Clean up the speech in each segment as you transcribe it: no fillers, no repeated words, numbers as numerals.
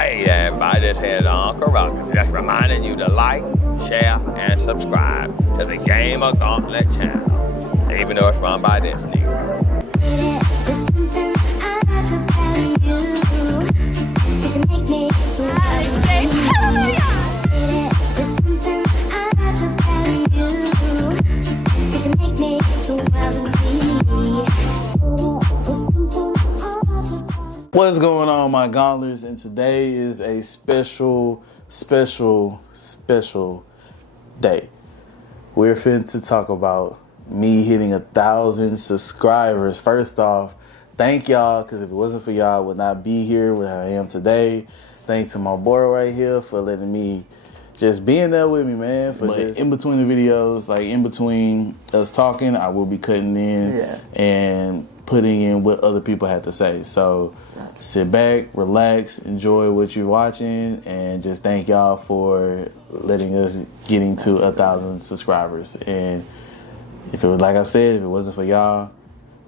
Hey there, everybody, this here is Uncle Ruckus. Just reminding you to like, share, and subscribe to the GamerGauntlet channel, even though it's run by this nigga. There's something I like about you. Cause you make me so happy. There's something I like about you. Cause you make me so happy. What's going on, my gauntlers? And today is a special day. We're finna to talk about me hitting 1,000 subscribers. First off, thank y'all, because if it wasn't for y'all, I would not be here where I am today. Thanks to my boy right here for letting me just being there with me, man. Just in between the videos, like in between us talking, I will be cutting in and putting in what other people had to say. So sit back, relax, enjoy what you're watching, and just thank y'all for letting us getting to 1,000 subscribers. And if it was, like I said, if it wasn't for y'all,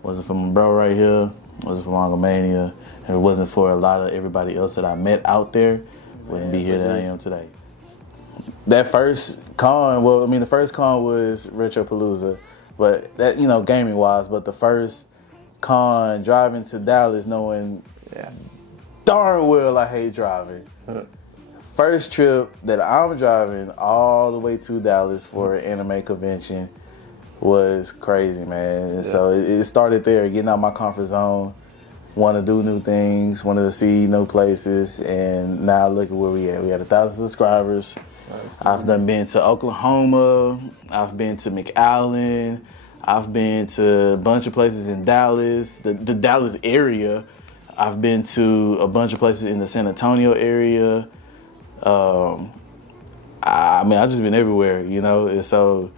wasn't for my bro right here, wasn't for Mangomania, and it wasn't for a lot of everybody else that I met out there, wouldn't be here that I am today. That first con, well, I mean, the first con was Retropalooza, but that, you know, gaming wise, but the first con driving to Dallas knowing darn well I hate driving. First trip that I'm driving all the way to Dallas for an anime convention was crazy, man. And so it started there, getting out my comfort zone, want to do new things, wanted to see new places, and now look at where we at. We had 1,000 subscribers. I've been to Oklahoma, I've been to McAllen, I've been to a bunch of places in Dallas, the Dallas area. I've been to a bunch of places in the San Antonio area. I mean, I've just been everywhere, you know, and so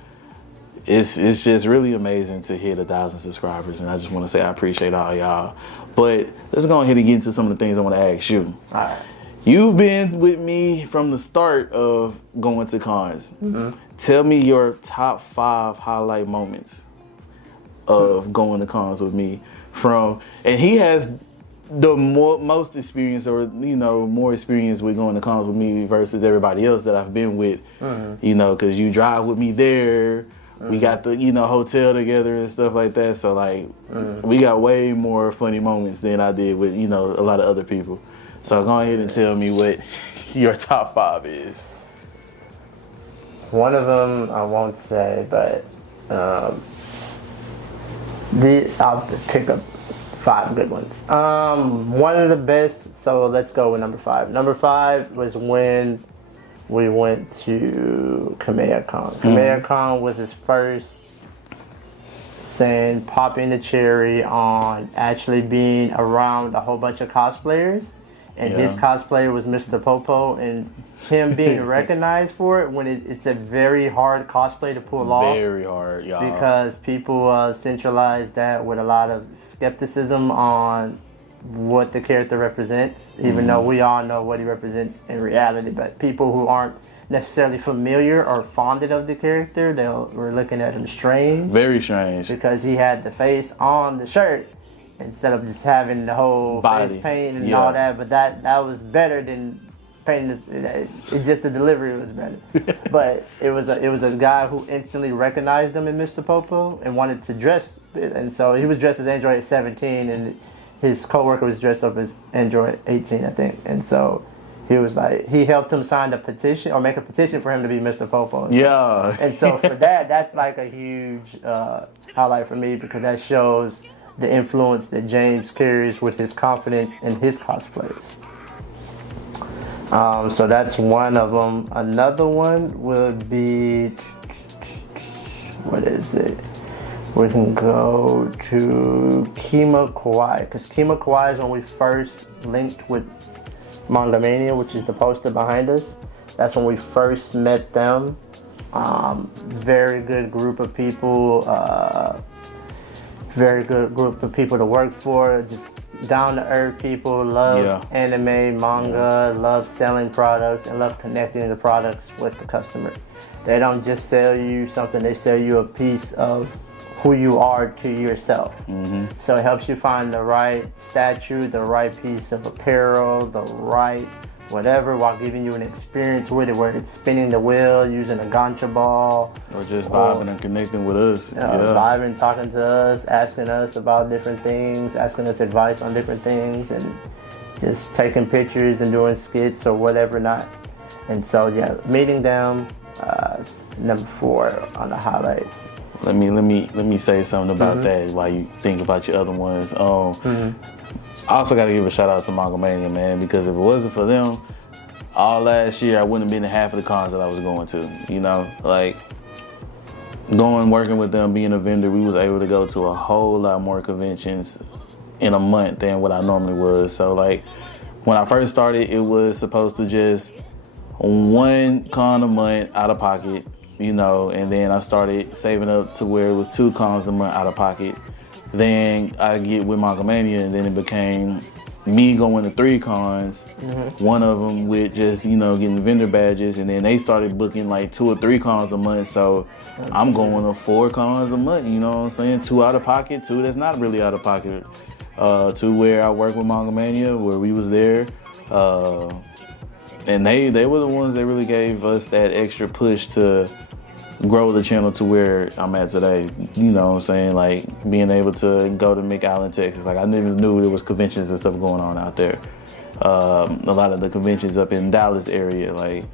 it's just really amazing to hit 1,000 subscribers, and I just want to say I appreciate all y'all. But let's go ahead and get into some of the things I want to ask you. All right. You've been with me from the start of going to cons. Mm-hmm. Tell me your top 5 highlight moments of going to cons with me. And he has the most experience, or you know, more experience with going to cons with me versus everybody else that I've been with. Mm-hmm. You know, because you drive with me there. Mm-hmm. We got the, you know, hotel together and stuff like that. So like, we got way more funny moments than I did with, you know, a lot of other people. So go ahead and tell me what your top 5 is. One of them I won't say, but I'll pick up 5 good ones. One of the best, so let's go with number 5. Number 5 was when we went to KameyaCon. KameyaCon was his first saying popping the cherry on actually being around a whole bunch of cosplayers. And his cosplayer was Mr. Popo, and him being recognized for it when it's a very hard cosplay to pull off. Very hard, y'all. Because people centralize that with a lot of skepticism on what the character represents, even though we all know what he represents in reality. But people who aren't necessarily familiar or fonded of the character, they were looking at him strange. Very strange. Because he had the face on the shirt, instead of just having the whole body face paint and all that. But that was better than painting. It's just the delivery was better. But it was a guy who instantly recognized him in Mr. Popo and wanted to dress. And so he was dressed as Android 17, and his coworker was dressed up as Android 18, I think. And so he was like, he helped him sign a petition or make a petition for him to be Mr. Popo. And so for that, that's like a huge highlight for me, because that shows the influence that James carries with his confidence in his cosplayers. So that's one of them. Another one would be, what is it? We can go to Kima Kawaii, because Kima Kawaii is when we first linked with Mangomania, which is the poster behind us. That's when we first met them. Very good group of people. Very good group of people to work for. Just down-to-earth people, love anime, manga, love selling products, and love connecting the products with the customer. They don't just sell you something, they sell you a piece of who you are to yourself. Mm-hmm. So it helps you find the right statue, the right piece of apparel, the right whatever, while giving you an experience with it, where it's spinning the wheel, using a gotcha ball, or just vibing and connecting with us. Vibing, talking to us, asking us about different things, asking us advice on different things, and just taking pictures and doing skits or whatever not. And so yeah, meeting them, number 4 on the highlights. Let me say something about that while you think about your other ones. I also got to give a shout out to Mongomania, man, because if it wasn't for them, all last year I wouldn't have been to half of the cons that I was going to. You know, like working with them, being a vendor, we was able to go to a whole lot more conventions in a month than what I normally was. So like when I first started, it was supposed to just 1 con a month out of pocket, you know, and then I started saving up to where it was 2 cons a month out of pocket. Then I get with Mongomania, and then it became me going to 3 cons, one of them with just, you know, getting vendor badges, and then they started booking like 2 or 3 cons a month, so I'm going to 4 cons a month, you know what I'm saying? 2 out of pocket, 2 that's not really out of pocket, 2 where I work with Mongomania, where we was there, and they were the ones that really gave us that extra push to grow the channel to where I'm at today. You know what I'm saying? Like being able to go to McAllen, Texas. Like I never knew there was conventions and stuff going on out there. A lot of the conventions up in Dallas area. Like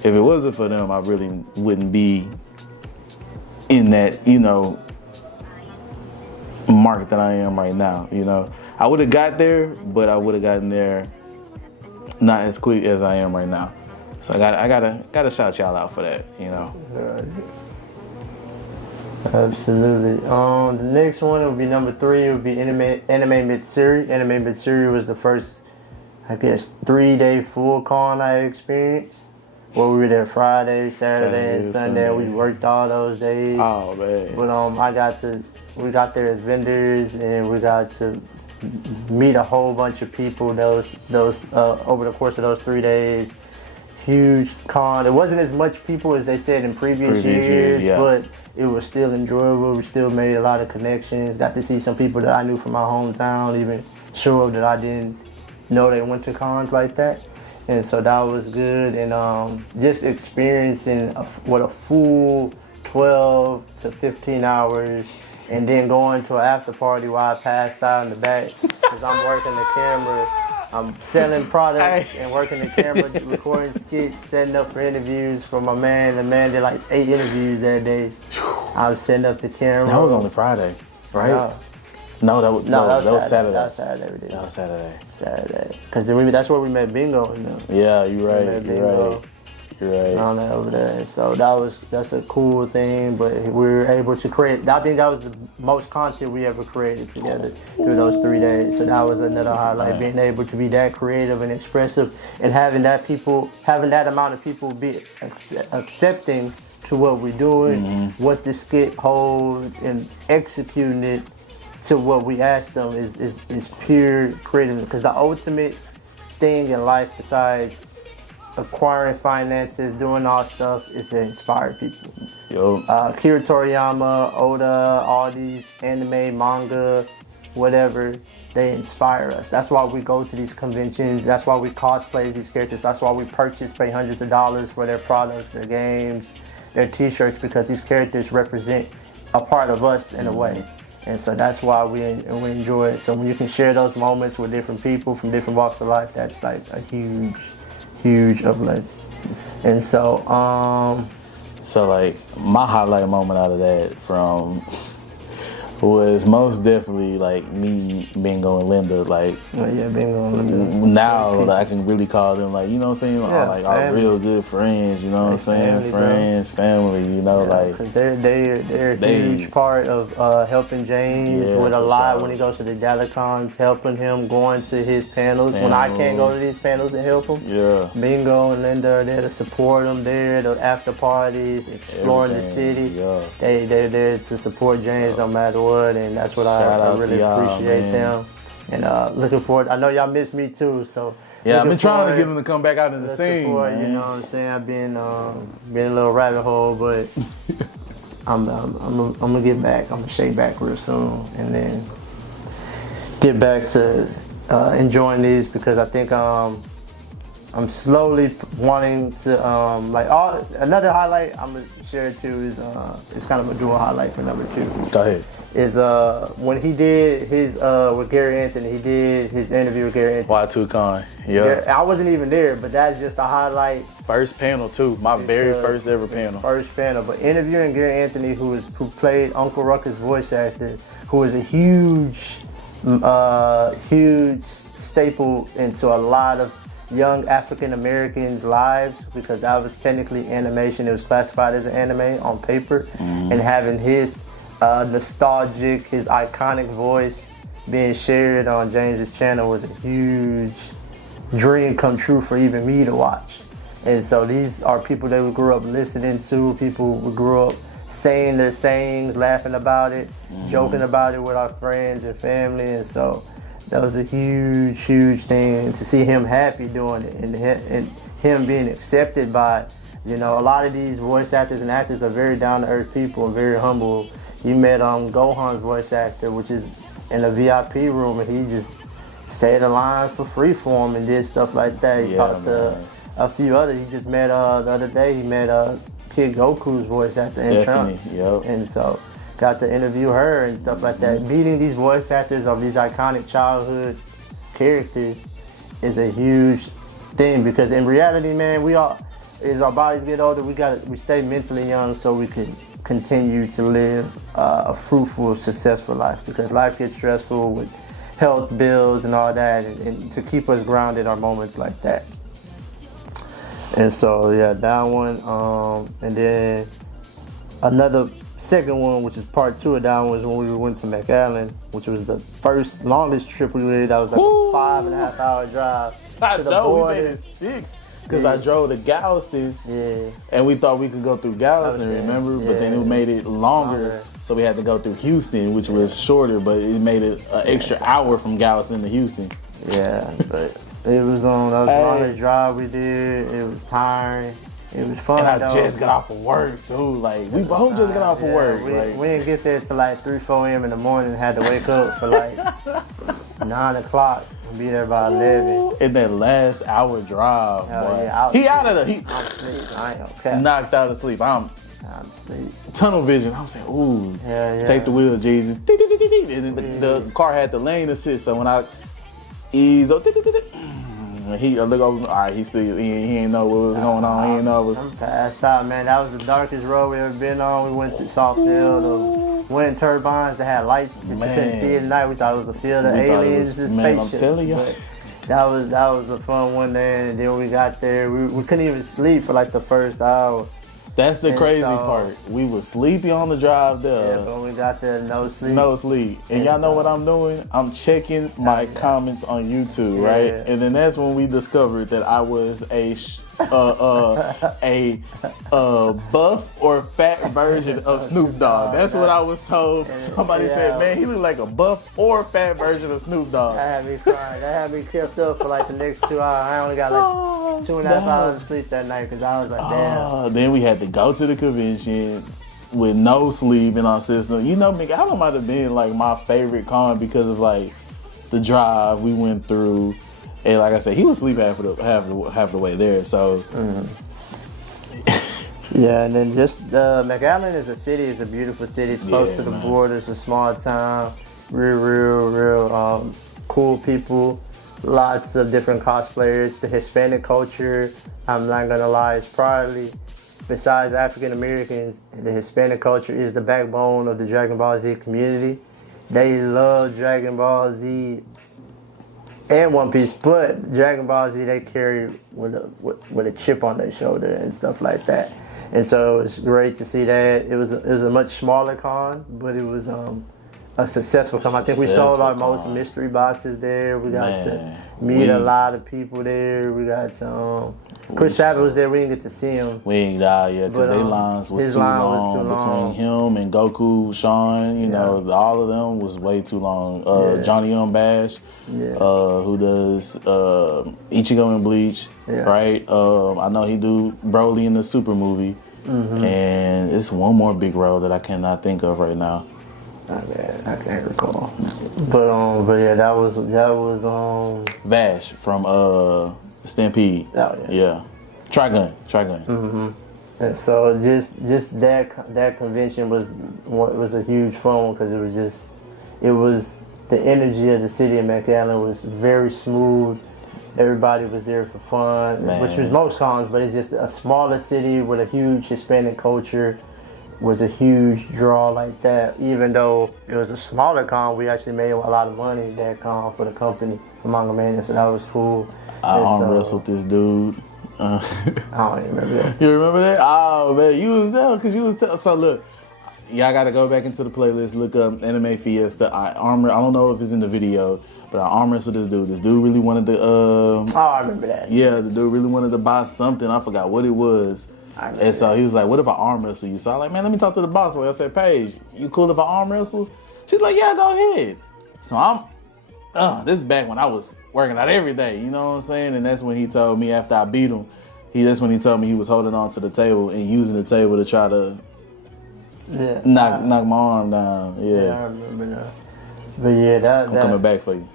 if it wasn't for them, I really wouldn't be in that, you know, market that I am right now. You know, I would have got there, but I would have gotten there not as quick as I am right now. So I gotta shout y'all out for that, you know. Absolutely. The next one would be number 3. It would be Anime Mitsuri. Anime Mitsuri was the first, I guess, 3-day full con I experienced. Where we were there Friday, Saturday, and Sunday. We worked all those days. Oh man. But we got there as vendors, and we got to meet a whole bunch of people those over the course of those 3 days. Huge con. It wasn't as much people as they said in previous years, yeah. But it was still enjoyable. We still made a lot of connections. Got to see some people that I knew from my hometown, even show up that I didn't know they went to cons like that. And so that was good. And just experiencing what a full 12 to 15 hours, and then going to an after party while I passed out in the back because I'm working the camera. I'm selling products and working the camera, recording skits, setting up for interviews for my man. The man did like 8 interviews that day. I was setting up the camera. That was on the Friday, right? No, that was Saturday. That was Saturday. We did. That was Saturday. Because that's where we met Bingo. You know? Yeah, you're right. You're right. On that over there. So that's a cool thing, but we were able to create. I think that was the most content we ever created together through those 3 days. So that was another highlight, being able to be that creative and expressive, and having that amount of people be accepting to what we're doing, what the skit holds, and executing it to what we asked them is pure creative. Because the ultimate thing in life, besides acquiring finances, doing all stuff, is to inspire people. Kira Toriyama, Oda, all these anime, manga, whatever, they inspire us. That's why we go to these conventions. That's why we cosplay these characters. That's why we pay hundreds of dollars for their products, their games, their t-shirts, because these characters represent a part of us in a way. And so that's why we enjoy it. So when you can share those moments with different people from different walks of life, that's like a huge uplift. And so like my highlight moment out of that was most definitely like me, Bingo, and Linda. Like, Bingo and Linda. Now like, I can really call them, like, you know what I'm saying? Like our real good friends, you know what I'm saying? Friends, family, you know, like. Cause they're a huge part of helping James with a lot when he goes to the Dalacons, helping him, going to his panels. When I can't go to these panels and help him. Yeah. Bingo and Linda are there to support him there, the after parties, exploring the city. Yeah. They're there to support James no matter what. And that's what I really appreciate them. And looking forward. I know y'all miss me too, so I've been trying to get them to come back out in the scene. Man. You know what I'm saying? I've been a little rabbit hole, but I'm gonna get back. I'm gonna shake back real soon, and then get back to enjoying these, because I think I'm slowly wanting to another highlight I'm gonna share too is it's kind of a dual highlight for number 2. Go ahead. Is when he did his with Gary Anthony, he did his interview with Gary Anthony. Y2Con. Yeah. I wasn't even there, but that's just a highlight. First panel too. My very first ever panel. First panel, but interviewing Gary Anthony, who played Uncle Ruckus' voice actor, who is a huge staple into a lot of young African Americans' lives, because that was technically animation. It was classified as an anime on paper, and having his nostalgic, his iconic voice being shared on James's channel was a huge dream come true for even me to watch. And so these are people that we grew up listening to, people we grew up saying their sayings, laughing about it, joking about it with our friends and family. And so that was a huge, huge thing to see him happy doing it, and him being accepted by, a lot of these voice actors and actors are very down-to-earth people and very humble. You met Gohan's voice actor, which is in a VIP room, and he just said the lines for free for him and did stuff like that. He talked to a few others. He just met the other day. He met Kid Goku's voice actor in Trump, and so got to interview her and stuff like that. Meeting these voice actors of these iconic childhood characters is a huge thing, because in reality, man, as our bodies get older, we stay mentally young so we can continue to live a fruitful, successful life, because life gets stressful with health bills and all that, and to keep us grounded are moments like that. And so that one, and then another second one, which is part 2 of that one, was when we went to McAllen, which was the longest trip we did. That was like a 5.5 hour drive. I know, we made it 6. Because I drove to Galveston, and we thought we could go through Galveston, remember? But then it made it longer, so we had to go through Houston, which was shorter, but it made it an extra hour from Galveston to Houston. Yeah, but it was that was the longest drive we did. It was tiring. It was fun. And I just got off of work too. Like, we both just got off of work. We didn't get there till like 3, 4 a.m. in the morning. Had to wake up for like 9 o'clock and be there by 11. In that last hour drive, boy. He out of the I'm asleep. I ain't okay. Knocked out of sleep. I'm asleep. Tunnel vision. I'm saying, ooh, take the wheel, Jesus. And then the car had the lane assist, so when I ease up, I look over, all right, he ain't know what was going on. He ain't know what. I'm passed out, man. That was the darkest road we ever been on. We went to soft field, wind turbines that had lights that you couldn't see at night. We thought it was a field of aliens and spaceships. I'm telling you. That was a fun one day, and then we got there. We couldn't even sleep for like the first hour. That's the crazy part. We was sleepy on the drive there. Yeah, but when we got there, no sleep. No sleep. And y'all know what I'm doing? I'm checking my comments on YouTube, right? And then that's when we discovered that I was a buff or fat version of Snoop Dogg. That's what I was told. Somebody said, man, he looked like a buff or fat version of Snoop Dogg. That had me crying. That had me kept up for like the next 2 hours. I only got like 2.5 hours of sleep that night because I was like, damn. Then we had to go to the convention with no sleep in our system. You know, McAllen might have been like my favorite con because of like the drive we went through. And like I said, he was asleep half the way there. So, yeah, and then just McAllen is a city. It's a beautiful city. It's close to the border. It's a small town. Real cool people. Lots of different cosplayers. The Hispanic culture, I'm not gonna lie, is probably, besides African Americans, the Hispanic culture is the backbone of the Dragon Ball Z community. They love Dragon Ball Z and One Piece, but Dragon Ball Z they carry with a chip on their shoulder and stuff like that. And so it's great to see that. It was a much smaller con, but it was a successful con. I think we sold our most mystery boxes there. We got to meet a lot of people there. We got Chris Sabat was there. We didn't get to see him. We ain't died yet because their lines was too long between him and Goku, Sean. You know, all of them was way too long. Johnny Young Bash, who does Ichigo and Bleach, right? I know he do Broly in the Super movie, and it's one more big role that I cannot think of right now. I can't recall. But yeah, that was Vash from Stampede. Oh, yeah. Trigun. And so just that convention was a huge fun because it was the energy of the city of McAllen was very smooth. Everybody was there for fun, which was most cons, but it's just a smaller city with a huge Hispanic culture was a huge draw like that. Even though it was a smaller con, we actually made a lot of money that con for the company, for Manga Mania, so that was cool. I arm wrestled this dude. I don't even remember that. You remember that? Oh man, you was there because you was so look. Y'all got to go back into the playlist. Look up Anime Fiesta. I don't know if it's in the video, but I arm wrestled this dude. This dude really wanted to. I remember that. Yeah, the dude really wanted to buy something. I forgot what it was. And so he was like, "What if I arm wrestle you?" So I was like, "Man, let me talk to the boss." So I said, "Paige, you cool if I arm wrestle?" She's like, "Yeah, go ahead." So this is back when I was working out every day. You know what I'm saying? And that's when he told me after I beat him. That's when he told me he was holding on to the table and using the table to try to knock my arm down. Yeah, I remember that. But yeah, I'm coming back for you.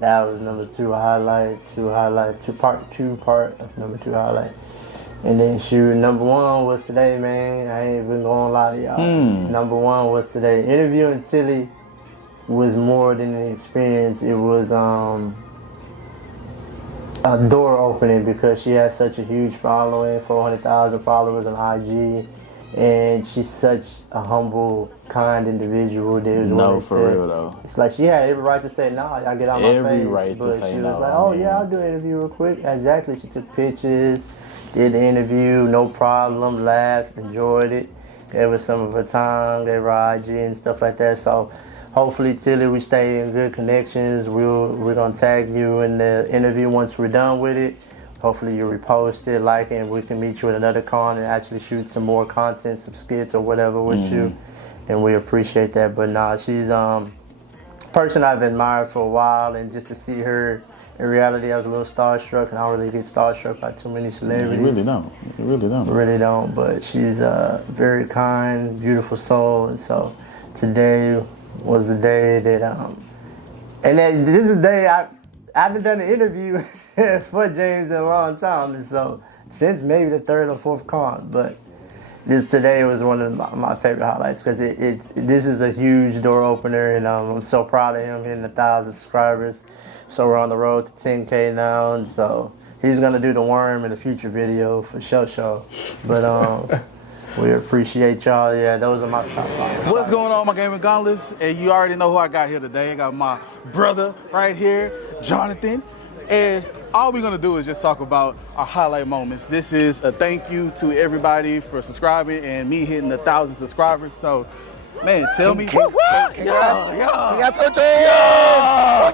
That was number 2 highlight, part of number 2 highlight. And then shoot, number 1 was today, man. I ain't even gonna lie to y'all. Number 1 was today. Interviewing Tilly was more than an experience. It was a door opening because she has such a huge following, 400,000 followers on IG, and she's such a humble, kind individual. No, for real though. It's like she had every right to say no. I get on my face. Every right to say no. She was like, "Oh yeah, I'll do an interview real quick." Exactly. She took pictures, did the interview, no problem, laughed, enjoyed it, gave her some of her time, gave her IG and stuff like that. So. Hopefully, Tilly, we stay in good connections. We're gonna tag you in the interview once we're done with it. Hopefully, you repost it, like it, and we can meet you at another con and actually shoot some more content, some skits or whatever with you. And we appreciate that. But nah, she's a person I've admired for a while, and just to see her in reality, I was a little starstruck, and I don't really get starstruck by too many celebrities. You really don't. You really don't. Really don't. But she's a very kind, beautiful soul, and so today was the day that and then this is the day I haven't done an interview for James in a long time, and so since maybe the 3rd or 4th con, but today was one of my favorite highlights because this is a huge door opener, and I'm so proud of him hitting 1,000 subscribers. So we're on the road to 10K now, and so he's gonna do the worm in a future video for show. But we appreciate y'all. Yeah, those are my top 5. What's going on, my GamerGauntlets? And you already know who I got here today. I got my brother right here, Jonathan. And all we're going to do is just talk about our highlight moments. This is a thank you to everybody for subscribing and me hitting 1,000 subscribers. So, man, tell me. Congrats, Coach!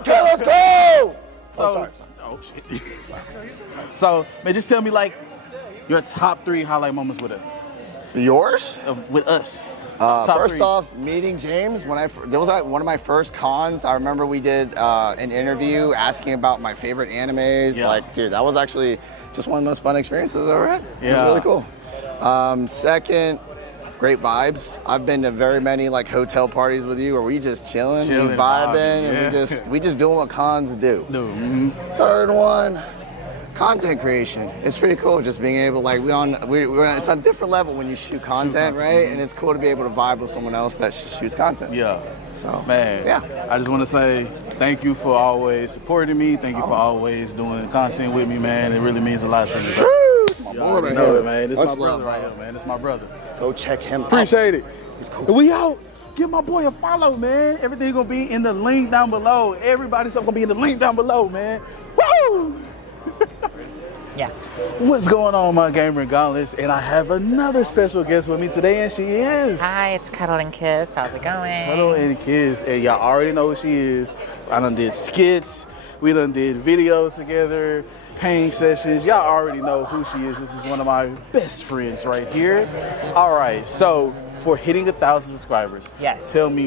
Okay, let's go! Oh, shit. So, man, just tell me, like, your top 3 highlight moments with us. Yours? With us. First off, meeting James, that was one of my first cons. I remember we did an interview asking about my favorite animes. Yeah. Like, dude, that was actually just one of the most fun experiences I've ever had. Yeah. It was really cool. Second, great vibes. I've been to very many like hotel parties with you where we just chilling, we vibing, and we just doing what cons do. Third one, content creation. It's pretty cool just being able to it's on a different level when you shoot content, right? And it's cool to be able to vibe with someone else that shoots content. Yeah. So, man, yeah. I just want to say thank you for always supporting me. Thank you for always doing content with me, man. It really means a lot to me. My boy right know here. it, man. This is my brother right here, man. This is my brother. Go check him out. Appreciate it. He's cool. We out. Give my boy a follow, man. Everything gonna be in the link down below. Everybody's stuff gonna be in the link down below, man. Woo! Yeah. What's going on, my GamerGauntlets? And I have another special guest with me today, and she is Hi, it's Cuddle and Kiss. How's it going? Cuddle and Kiss, and y'all already know who she is. I done did skits, we done did videos together, hang sessions. Y'all already know who she is. This is one of my best friends right here. All right, so for hitting 1,000 subscribers, Yes. tell me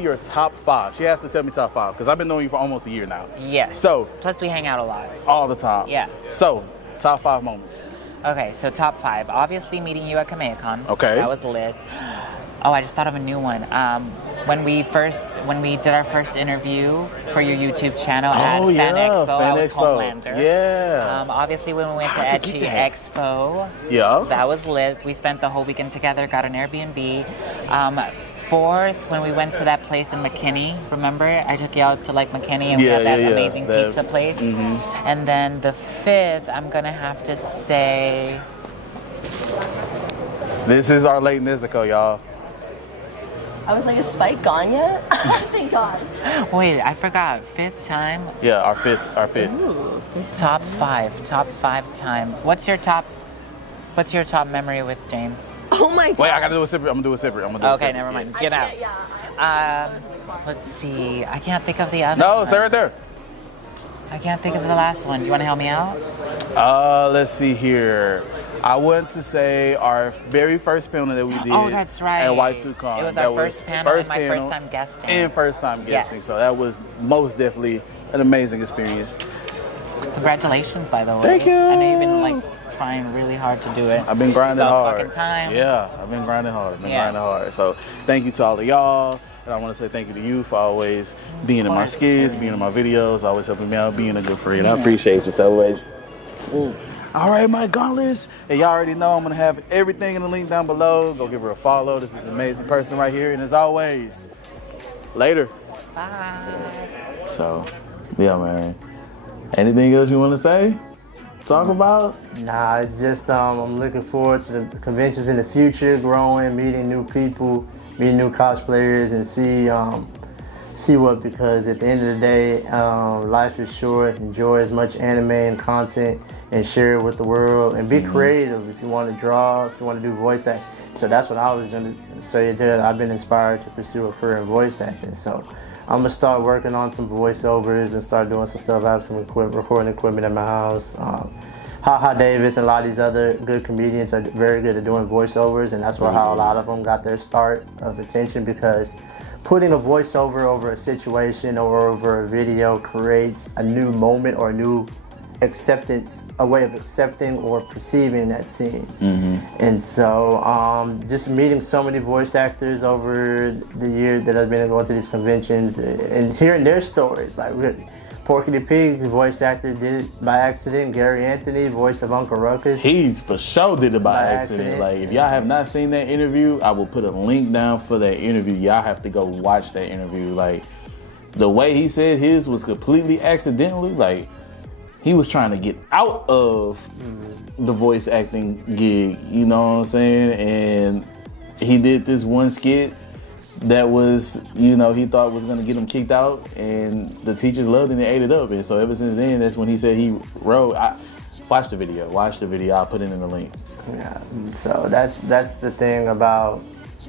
your top 5. She has to tell me top 5 because I've been knowing you for almost a year now. Yes. So plus we hang out a lot. all the time. Yeah. So top 5 moments. Okay, so top 5. Obviously meeting you at KamehamehaCon. Okay. That was lit. Oh, I just thought of a new one. when we did our first interview for your YouTube channel at Oh, Fan yeah, Expo, Fan I was Expo. Homelander. Yeah. Obviously, when we went to I forget Etchy that. Expo, Yeah. that was lit. We spent the whole weekend together, got an Airbnb. Fourth, when we went to that place in McKinney, remember? I took you out to like McKinney and we had that amazing pizza place. And then the fifth, I'm gonna have to say, This is our late Nezuko, y'all. I was like, is Spike gone yet? Thank God. wait, I forgot. Fifth time? Yeah, our fifth. Ooh. Top five times. What's your top memory with James? Oh my God. Wait, I gotta do it separate. I'm gonna do it separate. Okay, never mind. Get out. Let's see. I can't think of the other No, one. stay right there. I can't think of the last one. Do you want to help me out? Let's see here. I want to say our very first panel that we did. Oh, that's right. At Y2Con. It was our first panel and my first time guesting. And first time guesting. Yes. So that was most definitely an amazing experience. Congratulations, by the way. Thank you. I know you've been like trying really hard to do it. I've been grinding About hard. fucking time. Yeah, I've been grinding hard. So thank you to all of y'all. And I want to say thank you to you for always being in my skits, being in my videos, always helping me out, being a good friend. I appreciate you so always. All right, my gauntlets. And y'all already know I'm going to have everything in the link down below. Go give her a follow. This is an amazing person right here. And as always, later. Bye. So, yeah, man. Anything else you want to say? Talk about? Nah, it's just I'm looking forward to the conventions in the future, growing, meeting new people, meeting new cosplayers, and see what, because at the end of the day, life is short. Enjoy as much anime and content and share it with the world, and be creative if you want to draw, if you want to do voice acting. So that's what I was going to say there. I've been inspired to pursue a career in voice acting. So I'm going to start working on some voiceovers and start doing some stuff. I have some recording equipment at my house. Ha Davis and a lot of these other good comedians are very good at doing voiceovers, and that's how a lot of them got their start of attention, because putting a voiceover over a situation or over a video creates a new moment or a new acceptance, a way of accepting or perceiving that scene. And so just meeting so many voice actors over the years that I've been going to these conventions and hearing their stories, like Porky the Pig's voice actor did it by accident. Gary Anthony, voice of Uncle Ruckus. He for sure did it by accident. Like, if y'all have not seen that interview, I will put a link down for that interview. Y'all have to go watch that interview. Like, the way he said his was completely accidentally. Like, he was trying to get out of the voice acting gig, you know what I'm saying? And he did this one skit that was, you know, he thought was gonna get him kicked out, and the teachers loved it and ate it up. And so ever since then, that's when he said he wrote. Watch the video. I'll put it in the link. Yeah. So that's the thing about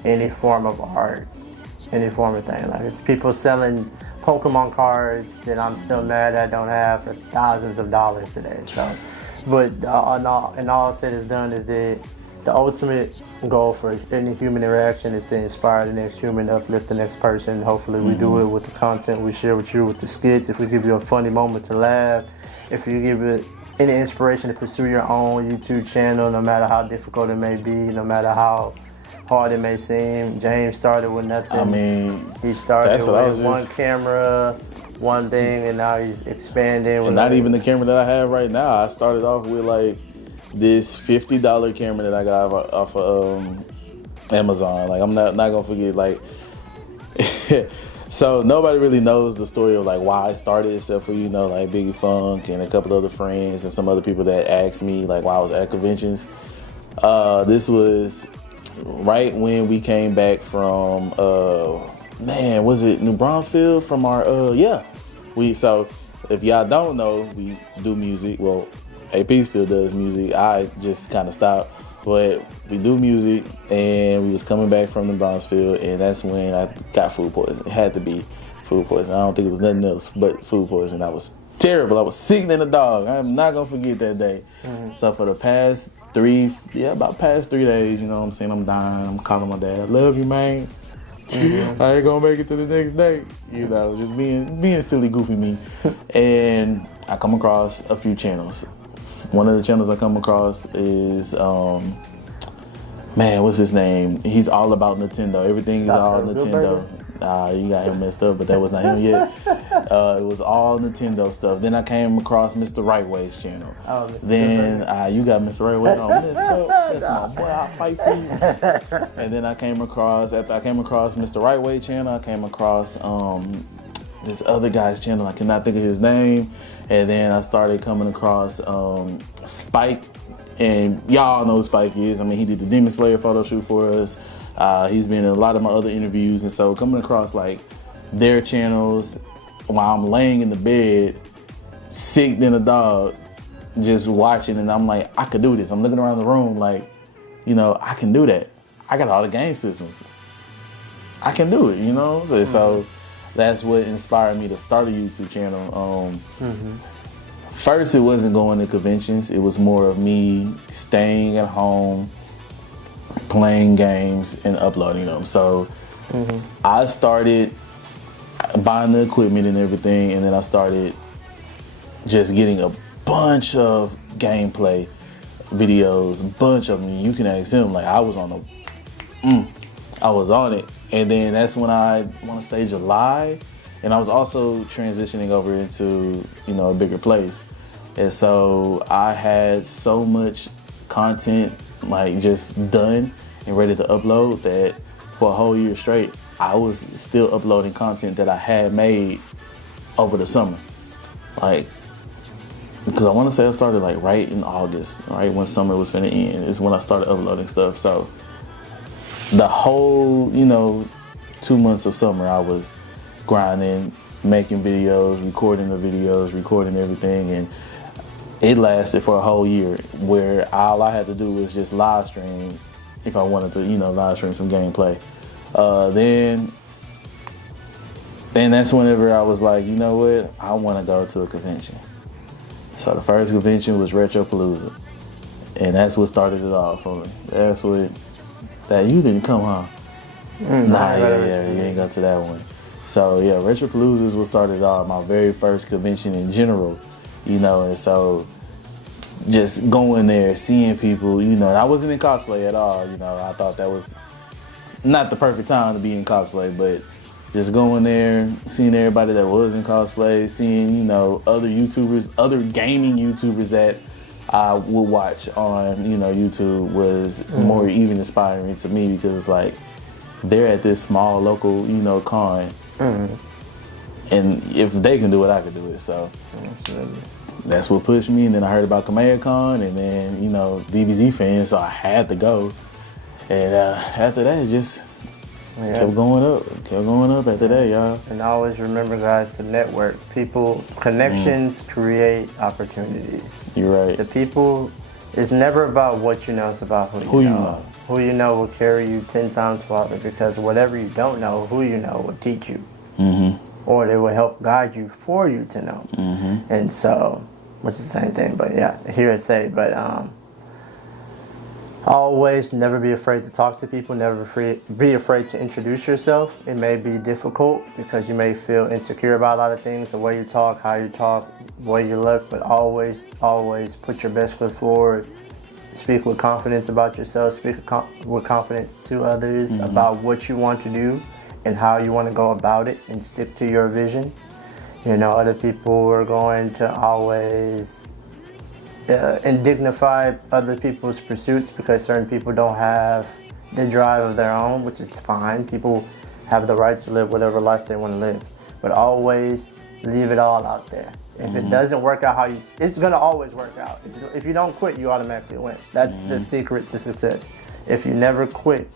any form of art, any form of thing. Like, it's people selling Pokemon cards that I'm still mad I don't have for thousands of dollars today. So, but all said is done is the ultimate goal for any human interaction is to inspire the next human, uplift the next person. Hopefully we do it with the content we share with you, with the skits. If we give you a funny moment to laugh, if you give it any inspiration to pursue your own YouTube channel, no matter how difficult it may be, no matter how hard it may seem. James started with nothing. I mean, he started with one camera, one thing, and now he's expanding. And not even the camera that I have right now. I started off with like this $50 camera that I got off of Amazon. Like, I'm not gonna forget, like, so nobody really knows the story of like why I started, except for, you know, like Biggie Funk and a couple other friends and some other people that asked me like why I was at conventions. This was right when we came back from was it New Braunfels from our so if y'all don't know, we do music. Well, AP still does music. I just kind of stopped, but we do music, and we was coming back from the Bronxville, and that's when I got food poisoning. It had to be food poisoning. I don't think it was nothing else but food poisoning. I was terrible. I was sick than a dog. I'm not gonna forget that day. So for the past 3 days, you know what I'm saying, I'm dying. I'm calling my dad, love you, man. I ain't gonna make it to the next day. You know, just being silly, goofy me. And I come across a few channels. One of the channels I come across is, what's his name? He's all about Nintendo. Everything is all Nintendo. You got him messed up, but that was not him yet. It was all Nintendo stuff. Then I came across Mr. Right Way's channel. Oh, then you got Mr. Right Way all messed up. That's my boy. I'll fight for you. And then after I came across Mr. Right Way channel, I came across this other guy's channel. I cannot think of his name. And then I started coming across Spike. And y'all know who Spike is. I mean, he did the Demon Slayer photo shoot for us. He's been in a lot of my other interviews. And so coming across like their channels while I'm laying in the bed, sick than a dog, just watching, and I'm like, I could do this. I'm looking around the room like, I can do that. I got all the game systems. I can do it, And so that's what inspired me to start a YouTube channel. First, it wasn't going to conventions. It was more of me staying at home, playing games, and uploading them. So I started buying the equipment and everything, and then I started just getting a bunch of gameplay videos, a bunch of them. You can ask him, like I was on it. And then that's when I want to say July, and I was also transitioning over into, a bigger place. And so I had so much content like just done and ready to upload that for a whole year straight, I was still uploading content that I had made over the summer. Like, because I want to say I started like right in August, right when summer was finna end, is when I started uploading stuff. So the whole, 2 months of summer, I was grinding, making videos, recording the videos, recording everything, and it lasted for a whole year where all I had to do was just live stream if I wanted to, live stream some gameplay. Then that's whenever I was like, you know what, I want to go to a convention. So the first convention was Retropalooza, and that's what started it all for me. You didn't come, huh? You ain't go to that one. So yeah, Retropalooza is what started it all, my very first convention in general, and so just going there, seeing people, I wasn't in cosplay at all, I thought that was not the perfect time to be in cosplay, but just going there, seeing everybody that was in cosplay, seeing, other YouTubers, other gaming YouTubers that I would watch on, YouTube was more even inspiring to me, because it's like, they're at this small local, con. And if they can do it, I can do it. So that's what pushed me. And then I heard about GamerGauntlet, and then, DBZ fans, so I had to go. And after that, it just kept going up after that, y'all. And always remember, guys, to network. Connections create opportunities. You're right. The people, it's never about what you know, it's about who you know. Who you know will carry you 10 times farther, because whatever you don't know, who you know will teach you. Or they will help guide you for you to know. And so, which is the same thing, but yeah, here I say, but always never be afraid to talk to people, never be afraid to introduce yourself. It may be difficult because you may feel insecure about a lot of things, the way you talk, how you talk, the way you look, but always put your best foot forward. Speak with confidence about yourself, speak with confidence to others about what you want to do and how you want to go about it, and stick to your vision. Other people are going to always indignify other people's pursuits because certain people don't have the drive of their own, which is fine. People have the right to live whatever life they want to live, but always leave it all out there. If it doesn't work out it's gonna always work out. If you don't quit, you automatically win. That's the secret to success. If you never quit,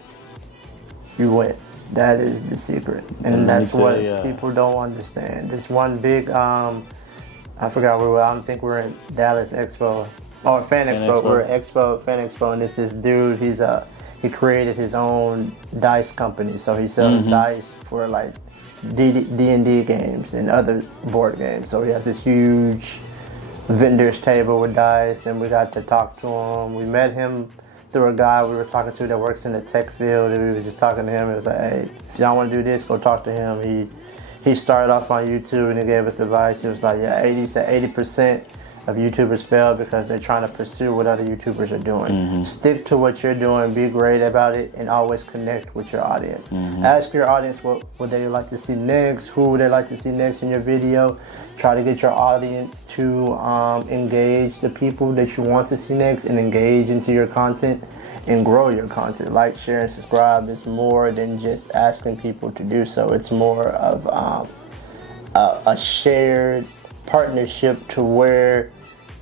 you win. That is the secret, and that's what people don't understand. This one big, I forgot where we were. I don't think we were in Dallas Expo or Fan Expo. We're at Fan Expo, and this dude. He created his own dice company, so he sells dice for like D&D games and other board games. So he has this huge vendor's table with dice, and we got to talk to him. We met him through a guy we were talking to that works in the tech field, and we were just talking to him. It was like, hey, if y'all want to do this, go talk to him. He started off on YouTube, and he gave us advice. He was like, yeah, 80% of YouTubers fail because they're trying to pursue what other YouTubers are doing. Mm-hmm. Stick to what you're doing, be great about it, and always connect with your audience. Mm-hmm. Ask your audience what would they like to see next, who would they like to see next in your video. Try to get your audience to engage the people that you want to see next and engage into your content and grow your content. Like, share, and subscribe is more than just asking people to do so. It's more of a shared partnership to where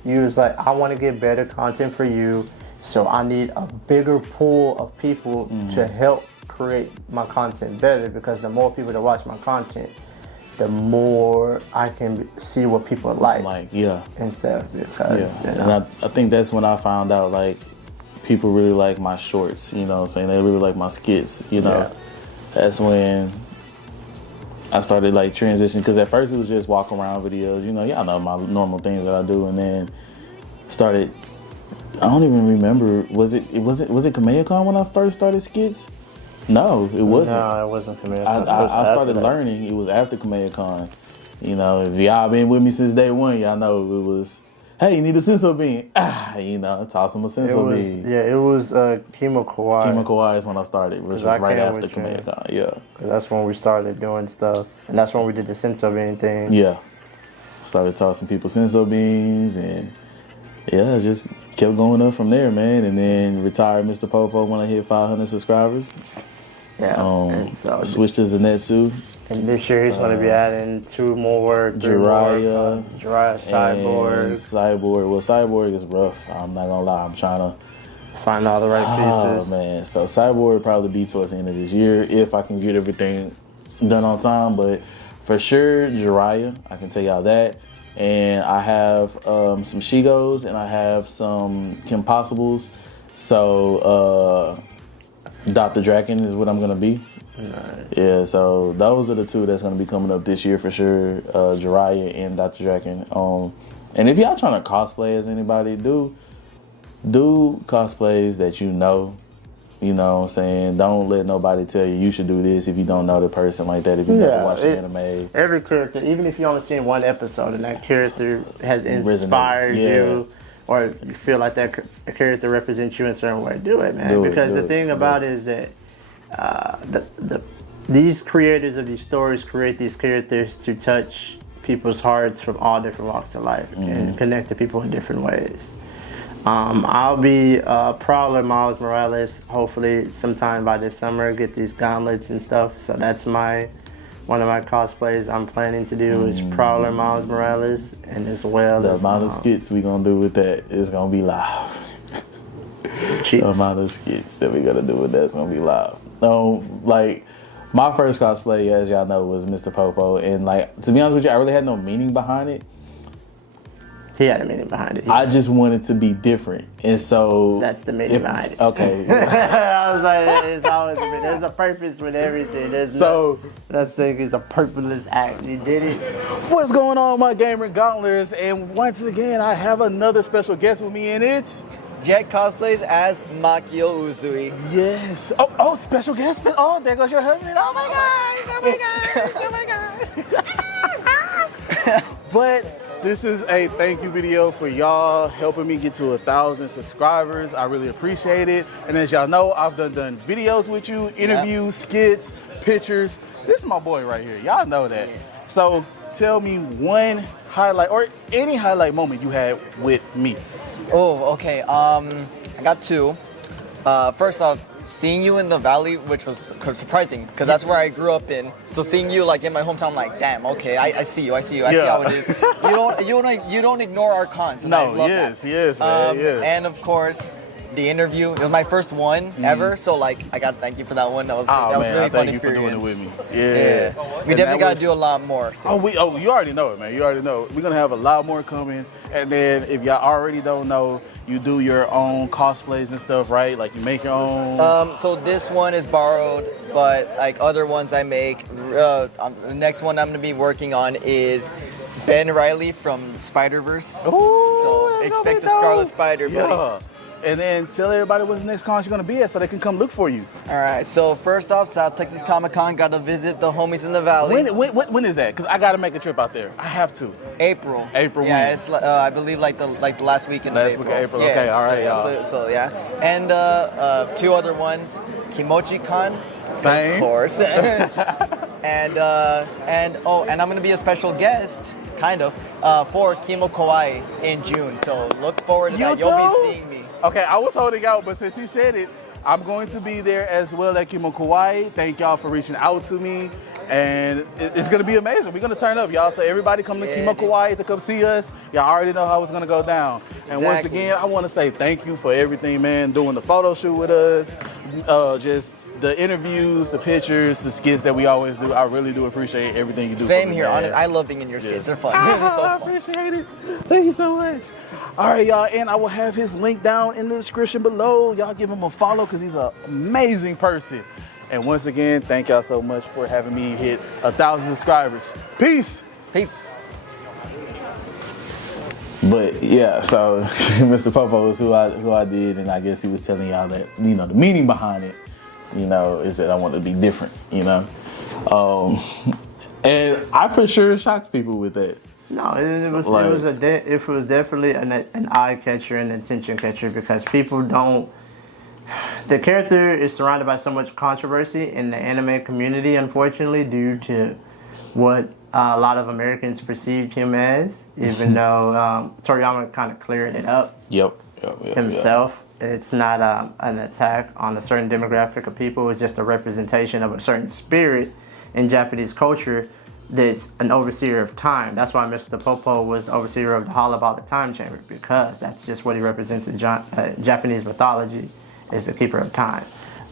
you was like, I want to get better content for you, so I need a bigger pool of people to help create my content better, because the more people that watch my content, the more I can see what people like yeah. and stuff. Because, Yeah. And I think that's when I found out, like, people really like my shorts, you know what I'm saying? They really like my skits, you know? Yeah. That's when I started, like, transitioning, because at first it was just walk around videos, you know, y'all know my normal things that I do, and then started, I don't even remember, was it KamehamehaCon when I first started skits? No, it wasn't. No, it wasn't KamehamehaCon. I started learning, it was after KamehamehaCon. You know, if y'all been with me since day one, y'all know it was, hey, you need a senso bean. You know, toss him a senso bean. Yeah, it was Kimo Kawai. Kimo Kawai is when I started, which was right after KamehamehaCon. Yeah. That's when we started doing stuff. And that's when we did the senso bean thing. Yeah. Started tossing people senso beans, and yeah, just kept going up from there, man. And then retired Mr. Popo when I hit 500 subscribers. Yeah. And so switched to Zenetsu. And this year he's going to be adding 2 more, 3 Jiraiya, more. Jiraiya, Cyborg. Cyborg. Well, Cyborg is rough. I'm not going to lie. I'm trying to find all the right pieces. Oh, man. So Cyborg will probably be towards the end of this year if I can get everything done on time. But for sure, Jiraiya. I can tell y'all that. And I have some Shigos and I have some Kim Possibles. So Dr. Draken is what I'm going to be. Right. Yeah, so those are the 2 that's going to be coming up this year for sure, Jiraiya and Dr. Draken. And if y'all trying to cosplay as anybody, do cosplays that you know what I'm saying? Don't let nobody tell you should do this if you don't know the person like that, if you never watched anime. Every character, even if you only seen one episode and that character has inspired you, or you feel like that character represents you in a certain way, do it, man. Because the thing about it is that these creators of these stories create these characters to touch people's hearts from all different walks of life and connect to people in different ways. I'll be Prowler Miles Morales hopefully sometime by this summer, get these gauntlets and stuff. So that's one of my cosplays I'm planning to do is Prowler Miles Morales, and as well the as amount of skits we gonna do with that is gonna be live. The amount of skits that we gotta do with that's gonna be live. Like, my first cosplay, as y'all know, was Mr. Popo, and like, to be honest with you, I really had no meaning behind it. He had a meaning behind it. I just wanted to be different, and so that's the meaning behind it. Okay. I was like, it's always there's a purpose with everything. That's thing is a purposeless act. You did it. What's going on, my gamer gauntlers? And once again, I have another special guest with me, and it's Jet cosplays as Makio Uzui. Yes. Oh, special guest. Oh, there goes your husband. Oh my gosh. Oh my gosh. But this is a thank you video for y'all helping me get to 1,000 subscribers. I really appreciate it. And as y'all know, I've done videos with you, interviews, skits, pictures. This is my boy right here. Y'all know that. So tell me one highlight or any highlight moment you had with me. Oh, okay. I got 2. First off, seeing you in the valley, which was surprising, because that's where I grew up in. So seeing you like in my hometown, I'm like, damn, okay, I see you, I see how it is. You don't ignore our cons. And I love that. Yes, man, yes. And of course, the interview. It was my first one ever, so like I gotta thank you for that one. That was really fun experience. Thank you for doing it with me. Yeah. We definitely gotta do a lot more. So. You already know it, man. You already know. We're gonna have a lot more coming. And then if y'all already don't know, you do your own cosplays and stuff, right? Like you make your own. So this one is borrowed, but like other ones I make. The next one I'm gonna be working on is Ben Reilly from Spider-Verse. Ooh, so expect the Scarlet Spider, buddy. and then tell everybody what's the next con you're gonna be at so they can come look for you. All right. So first off, South Texas Comic Con. Got to visit the homies in the valley. When is that? Because I gotta make a trip out there. I have to. April. April. Yeah, when? it's I believe like the last weekend of April. Week of April. Yeah, Okay. All right, y'all. So yeah, and 2 other ones, Kimochi Con. Same. Of course. and I'm gonna be a special guest, kind of, for Kimo Kawaii in June. So look forward to that. You'll be seeing me. Okay, I was holding out, but since he said it, I'm going to be there as well at Kimo Kawaii. Thank y'all for reaching out to me. And it's going to be amazing. We're going to turn up, y'all. So everybody come to Kimo Kawaii to come see us. Y'all already know how it's going to go down. And once again, I want to say thank you for everything, man. Doing the photo shoot with us. Just the interviews, the pictures, the skits that we always do. I really do appreciate everything you do. Same here. I love being in your skits. They're fun. I appreciate it. Thank you so much. All right, y'all, and I will have his link down in the description below. Y'all give him a follow because he's an amazing person. And once again, thank y'all so much for having me hit 1,000 subscribers. Peace. Peace. But yeah, so Mr. Popo is who I did, and I guess he was telling y'all that, you know, the meaning behind it, you know, is that I want to be different, you know. And I for sure shocked people with that. No, it was definitely an eye catcher and attention catcher because people don't. The character is surrounded by so much controversy in the anime community, unfortunately, due to what a lot of Americans perceived him as. Even though Toriyama kind of cleared it up himself. It's not an attack on a certain demographic of people. It's just a representation of a certain spirit in Japanese culture. That's an overseer of time. That's why Mr. Popo was the overseer of the Hall about the Time Chamber, because that's just what he represents in Japanese mythology, is the keeper of time.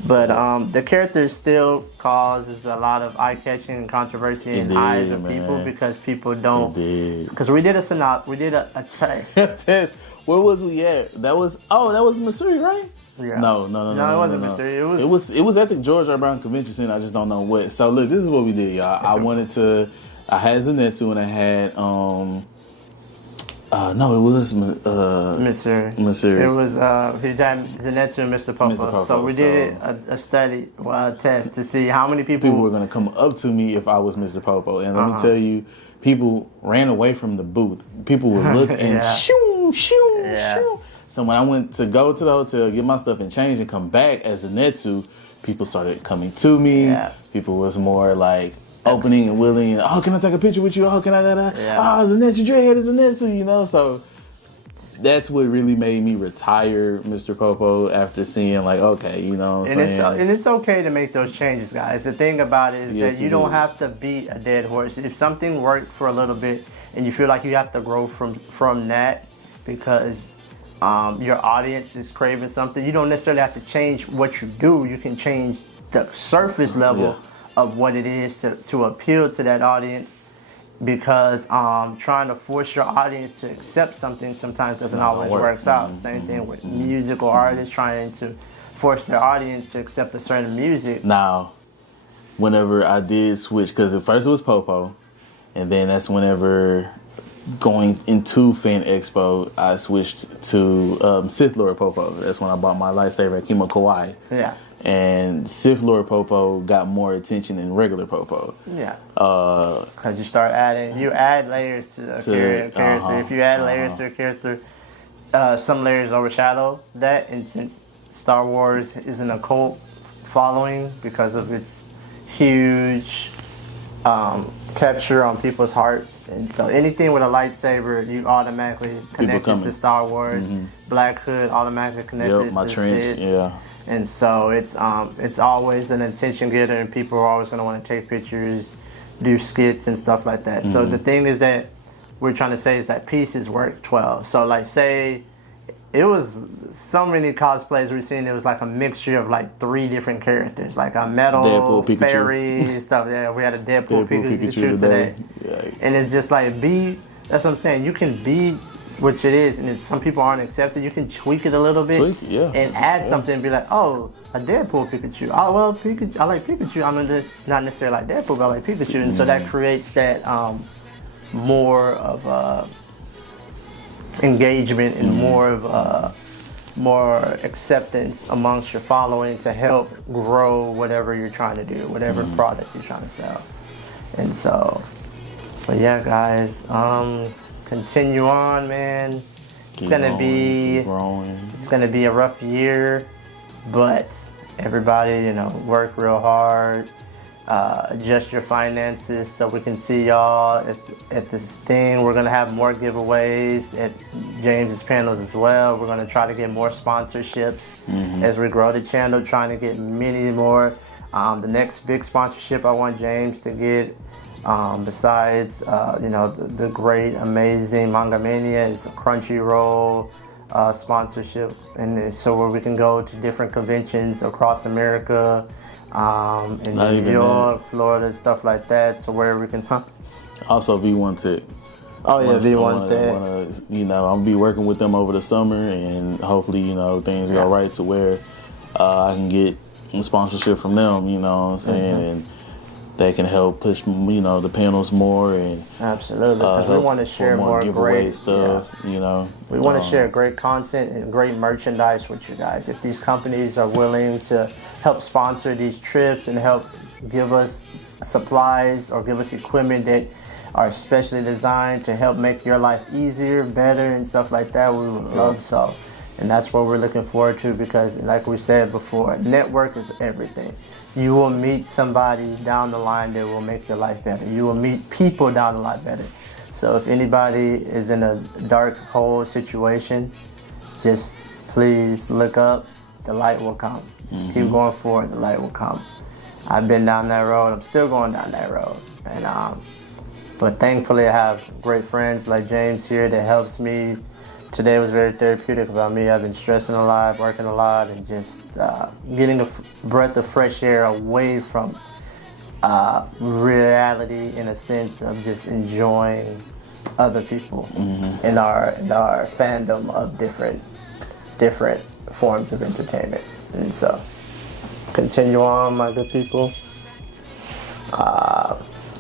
But the character still causes a lot of eye-catching and controversy in eyes of people because people don't. Because we did a test. Where was we at? That was Missouri, right? Yeah. No, it wasn't Missouri. It was at the George R. Brown Convention Center. I just don't know what. So look, this is what we did, y'all. I had Zenetsu and I had no, it was Missouri. Missouri. It was Zenetsu and Mr. Popo. So we did a study, a test to see how many people were going to come up to me if I was Mr. Popo. And let me tell you, people ran away from the booth. People would look and shoo. So when I went to go to the hotel, get my stuff and change and come back as Zenetsu, people started coming to me. Yeah. People was more like opening and willing. Oh, can I take a picture with you? Oh, can I? Oh, Zenetsu, Dreadhead is Zenetsu, you know? So that's what really made me retire Mr. Popo after seeing, like, okay, you know what I'm saying? And it's okay to make those changes, guys. The thing about it is that you don't have to beat a dead horse. If something worked for a little bit and you feel like you have to grow from that because your audience is craving something, you don't necessarily have to change what you do. You can change the surface level of what it is to appeal to that audience, because trying to force your audience to accept something sometimes doesn't always work out. Same thing with musical artists trying to force their audience to accept a certain music. Now, whenever I did switch, because at first it was Popo, and then that's whenever going into Fan Expo, I switched to Sith Lord Popo. That's when I bought my lightsaber at Kimo Kawaii. Yeah. And Sith Lord Popo got more attention than regular Popo. Yeah. Because you add layers to a character. If you add layers to a character, some layers overshadow that. And since Star Wars is an occult following because of its huge capture on people's hearts, and so anything with a lightsaber, you automatically connected to Star Wars. Black Hood automatically connected my to trench, Sith. And so it's always an attention getter, and people are always going to want to take pictures, do skits and stuff like that. So the thing is that we're trying to say is that pieces work 12. So like say it was so many cosplays we've seen. It was like a mixture of like 3 different characters, like a metal, Deadpool, fairy stuff. Yeah, we had a Deadpool Pikachu today. And it's just like that's what I'm saying. You can be which it is, and if some people aren't accepted, you can tweak it a little bit and add something and be like, oh, a Deadpool Pikachu. Oh, well, Pikachu, I like Pikachu. I'm not necessarily like Deadpool, but I like Pikachu. And so that creates that more of a engagement and more of a more acceptance amongst your following to help grow whatever you're trying to do, whatever product you're trying to sell. And so, but yeah, guys, continue on, man. It's gonna be a rough year, but everybody, work real hard. Adjust your finances so we can see y'all at this thing. We're gonna have more giveaways at James's panels as well. We're gonna try to get more sponsorships as we grow the channel, trying to get many more. The next big sponsorship I want James to get, besides the great, amazing Manga Mania, is a Crunchyroll sponsorship, and so where we can go to different conventions across America. In New York, Florida, stuff like that, so where we can. Also, V1 Tech. Oh yeah, V1 Tech. I'm gonna be working with them over the summer, and hopefully, things go right to where I can get sponsorship from them. You know what I'm saying, and they can help push, the panels more, and absolutely, because we want to share more giveaway great stuff. Yeah. We want to share great content and great merchandise with you guys. If these companies are willing to help sponsor these trips and help give us supplies or give us equipment that are specially designed to help make your life easier, better, and stuff like that, we would love so. And that's what we're looking forward to, because like we said before, network is everything. You will meet somebody down the line that will make your life better. You will meet people down the line better. So if anybody is in a dark hole situation, just please look up. The light will come. Just keep going forward. The light will come. I've been down that road. I'm still going down that road. And but thankfully I have great friends like James here that helps me. Today was very therapeutic about me. I've been stressing a lot, working a lot, and just getting a breath of fresh air away from reality, in a sense of just enjoying other people in our fandom of different forms of entertainment. And so, continue on, my good people.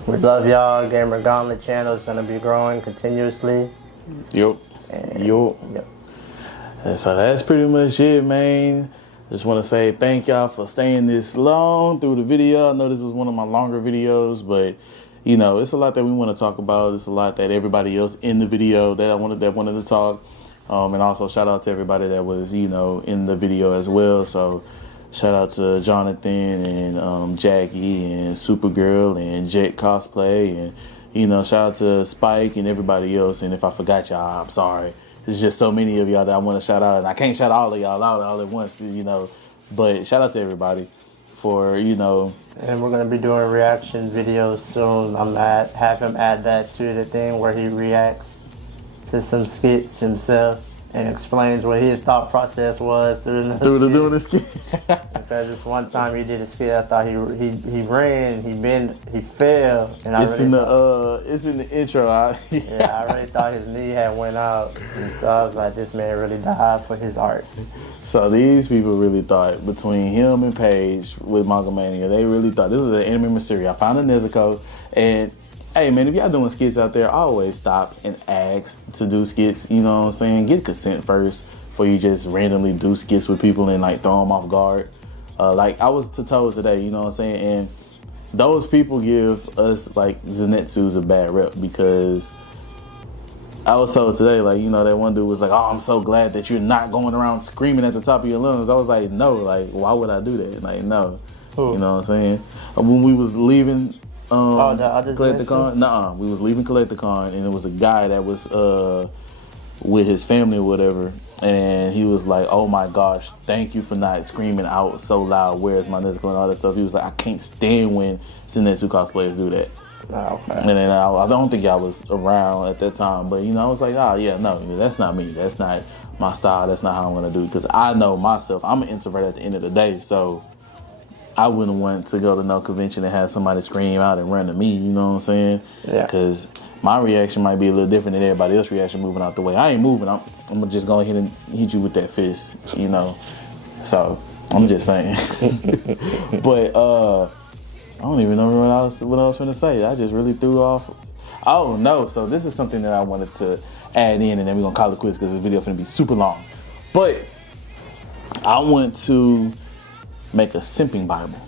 We love y'all. GamerGauntlet channel is going to be growing continuously. Yep. And so that's pretty much it, man. Just want to say thank y'all for staying this long through the video. I know this was one of my longer videos, but it's a lot that we want to talk about. It's a lot that everybody else in the video that wanted to talk. And also shout out to everybody that was, in the video as well. So shout out to Jonathan and Jackie and Supergirl and Jet Cosplay, and shout out to Spike and everybody else. And if I forgot y'all, I'm sorry. There's just so many of y'all that I want to shout out, and I can't shout all of y'all out all at once, But shout out to everybody for, And we're gonna be doing reaction videos soon. I'm gonna have him add that to the thing where he reacts to some skits himself and explains what his thought process was doing the skit. Because this one time he did a skit, I thought he ran, he fell, and it's in the intro. I really thought his knee had went out, and so I was like, this man really died for his art. So these people really thought, between him and Paige with Manga Mania, they really thought this was an anime series. I found a Nezuko, and hey man, if y'all doing skits out there, always stop and ask to do skits, you know what I'm saying? Get consent first before you just randomly do skits with people and like throw them off guard. Like I was to Toes today, you know what I'm saying? And those people give us like Zenitsu's a bad rep, because I was told today, like, that one dude was like, oh, I'm so glad that you're not going around screaming at the top of your lungs. I was like, no, like, why would I do that? Like, no. Who? You know what I'm saying? When we was leaving the other Collecticon, we was leaving Collecticon, and it was a guy that was with his family or whatever, and he was like, oh my gosh, thank you for not screaming out so loud, where's my Nezuko and all that stuff. He was like, I can't stand when Zenitsu cosplayers do that. Oh, okay. And then I don't think I was around at that time, but I was like, oh yeah, no, that's not me. That's not my style. That's not how I'm gonna do it. Because I know myself. I'm an introvert at the end of the day, so I wouldn't want to go to no convention and have somebody scream out and run to me. You know what I'm saying? Yeah. Because my reaction might be a little different than everybody else's reaction moving out the way. I ain't moving. I'm gonna just go ahead and hit you with that fist. So I'm just saying. But I don't even know what I was going to say. I just really threw off. Oh, no. So this is something that I wanted to add in, and then we're going to call it quits because this video is going to be super long. But I want to make a simping Bible.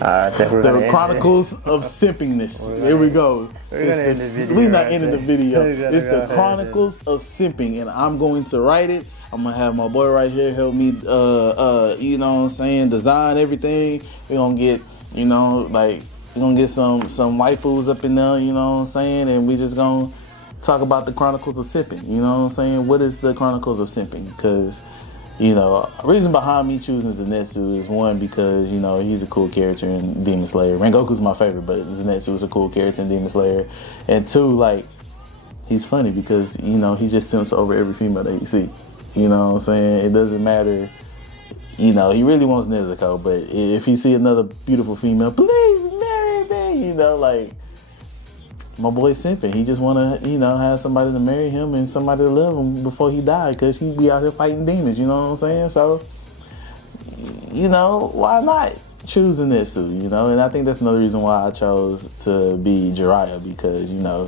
I think we're The Chronicles of Simpingness. Here we go. We're gonna end the video. We're not right ending the there. video. We gotta It's go the ahead Chronicles of Simping, and I'm going to write it. I'm gonna have my boy right here help me, you know what I'm saying, design everything. We're gonna get, you know, like, we're gonna get some waifus up in there, you know what I'm saying, and we just gonna talk about the Chronicles of Simping. You know what I'm saying? What is the Chronicles of Simping? Because, you know, the reason behind me choosing Zenitsu is one, because, you know, he's a cool character in Demon Slayer. Rengoku's my favorite, but Zenitsu is a cool character in Demon Slayer. And two, like, he's funny because, you know, he just simps over every female that you see. You know what I'm saying? It doesn't matter. You know, he really wants Nezuko, but if he see another beautiful female, please marry me. You know, like, my boy simping. He just want to, you know, have somebody to marry him and somebody to love him before he died, because he be out here fighting demons. You know what I'm saying? So, you know, why not choosing Zenitsu? You know, and I think that's another reason why I chose to be Jiraiya, because, you know,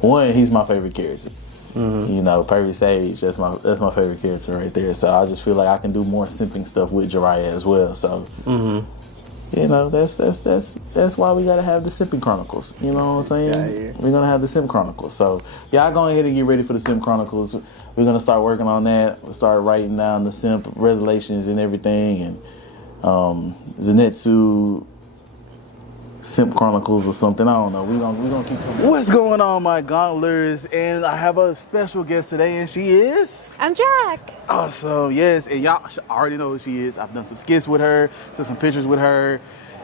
one, he's my favorite character. Mm-hmm. You know, Perfect Sage, that's my favorite character right there. So I just feel like I can do more simping stuff with Jiraiya as well. So, you know, that's why we gotta have the Simping Chronicles. You know what I'm saying? We're gonna have the Simp Chronicles. So y'all go ahead and get ready for the Simp Chronicles. We're gonna start working on that. We'll start writing down the Simp resolutions and everything, and Zenitsu Simp Chronicles or something. I don't know. We're gonna keep going. What's going on, my Gauntlers? And I have a special guest today, and she is... I'm Jack. Awesome, yes. And y'all already know who she is. I've done some skits with her, took some pictures with her.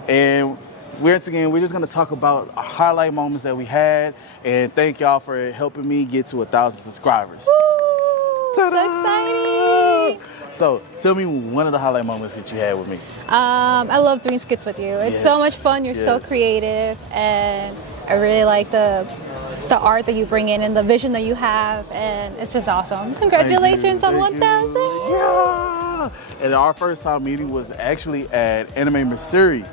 And we're just gonna talk about our highlight moments that we had. And thank y'all for helping me get to 1,000 subscribers. Woo! So exciting. So tell me one of the highlight moments that you had with me. I love doing skits with you. It's so much fun. You're so creative, and I really like the art that you bring in and the vision that you have, and it's just awesome. Congratulations on 1,000. Yeah. And our first time meeting was actually at Anime Missouri.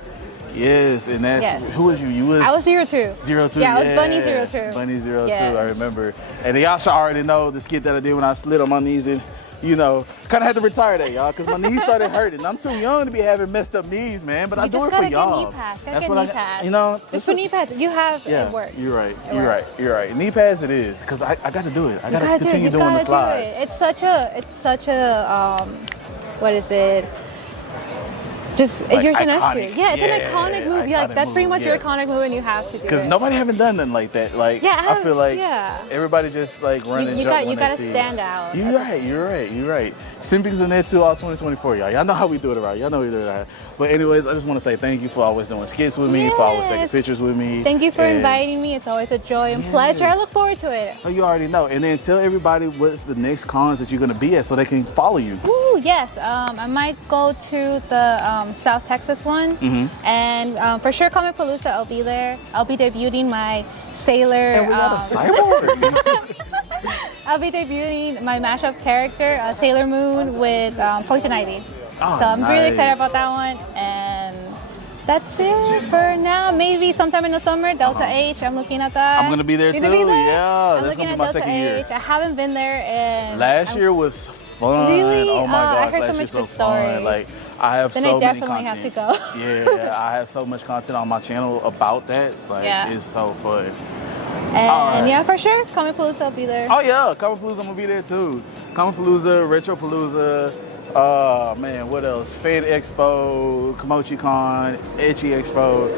Yes, and that's who was you? You was... I was 02. 02. Yeah, I was Bunny 02. Bunny 02. Yes. I remember. And y'all should already know the skit that I did when I slid on my knees and, you know, kind of had to retire that, y'all, because my knees started hurting. I'm too young to be having messed up knees, man, but I do it for y'all. That's what knee pads. You know, just for knee pads. You have it works. You're right. You're right. Knee pads it is, because I got to do it. I got to continue doing the slides. It's such a what is it? Just like you're supposed to. Yeah, it's an iconic move. Yeah, like that's pretty much your iconic move, and you have to do it. Because nobody haven't done nothing like that. Like I feel like everybody just like run and jump. You gotta stand out. You're right. Simping Zenitsu all 2024, y'all. Y'all know how we do it around. Y'all know we do it around. But anyways, I just want to say thank you for always doing skits with me, for always taking pictures with me. Thank you for inviting me. It's always a joy and pleasure. I look forward to it. Oh, you already know. And then tell everybody what's the next cons that you're gonna be at so they can follow you. Ooh, yes. I might go to the South Texas one, and for sure Comic Palooza, I'll be there. I'll be debuting my Sailor. And we got a cyborg. I'll be debuting my mashup character, Sailor Moon, with Poison Ivy. Oh, so I'm really excited about that one, and that's it for now. Maybe sometime in the summer, Delta H. I'm looking at that. I'm gonna be there too. Yeah, that's gonna be my second year. I haven't been there, and last year was fun. Really? Oh my gosh, I heard so much good stories. Like I have then so I many definitely content. have to go. Yeah, I have so much content on my channel about that. Like it's so fun. And yeah, for sure, Comic Palooza, I'll be there. Oh yeah, Comic Palooza, I'm gonna be there too. Comic Palooza, Retro Palooza, man, what else? Fed Expo, Kimochi Con, Etchy Expo.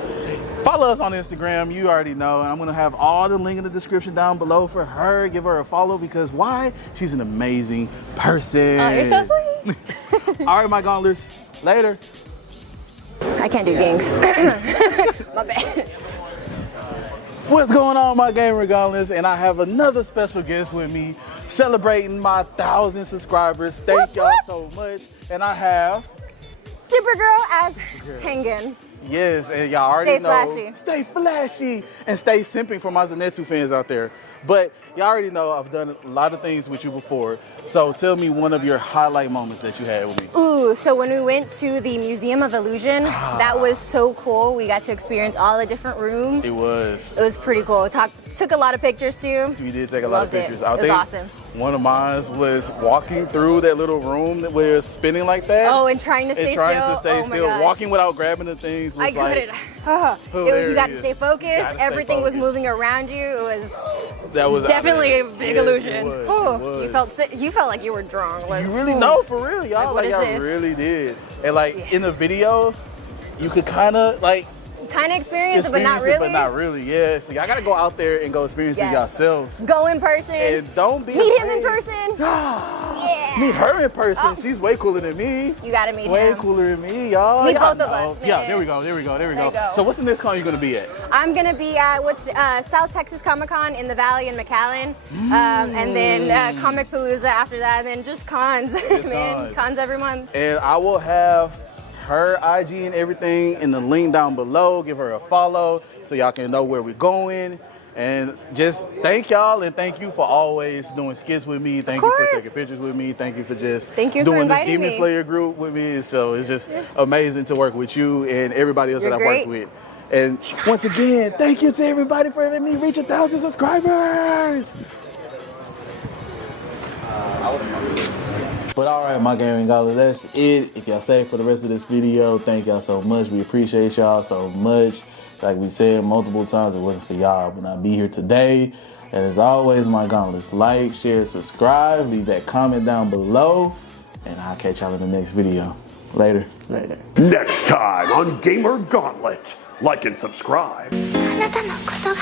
Follow us on Instagram, you already know, and I'm gonna have all the link in the description down below for her. Give her a follow, because why? She's an amazing person. You're so sweet. All right, my Gauntlers, later. I can't do gangs. My bad. What's going on, my GamerGauntlet? And I have another special guest with me celebrating my 1,000 subscribers. Thank y'all so much. And I have Supergirl as Tengen. Yes, and y'all already Stay know. flashy. Stay flashy and stay simping for my Zenitsu fans out there. But y'all already know I've done a lot of things with you before. So tell me one of your highlight moments that you had with me. Ooh, so when we went to the Museum of Illusion, that was so cool. We got to experience all the different rooms. It was. It was pretty cool. Took a lot of pictures too. You did take a lot of pictures. It was awesome. One of mine was walking through that little room that was spinning like that. Oh, and trying to stay and trying still. to stay Oh my still. gosh. Walking without grabbing the things was I like couldn't. You got to stay focused. Gotta stay Everything was focused. moving around you. It That was was definitely a big illusion. It Oh, was. you felt like you were drunk. Like, You really know, for real, y'all. Like, what Like, is y'all this? really did. And like in the video, you could kind of like kind of experience it, but not really. But not really, yeah. So y'all gotta go out there and go experience it yourselves. Go in person. And don't be Meet him in afraid. person. Yeah. Meet her in person. She's way cooler than me. You gotta meet Way him. cooler than me, y'all. Meet Y'all both of know. us, Yeah, man. there we go. There we go. you go. So what's the next con you're gonna be at? I'm gonna be at South Texas Comic Con in the Valley in McAllen, and then Comic Palooza after that, and then just cons, man. Cons every month. And I will have her IG and everything in the link down below. Give her a follow so y'all can know where we're going. And just thank y'all and thank you for always doing skits with me. Thank you for taking pictures with me. Thank you for just doing this Demon Slayer group with me. So it's just amazing to work with you and everybody else that I've worked with. And once again, thank you to everybody for letting me reach 1,000 subscribers. But all right, my gaming gauntlet, that's it. If y'all stay for the rest of this video, thank y'all so much. We appreciate y'all so much. Like we said multiple times, it wasn't for y'all, I would not be here today. And as always, my gauntlets, like, share, subscribe, leave that comment down below, and I'll catch y'all in the next video. Later. Next time on Gamer Gauntlet, like and subscribe. あなたのことが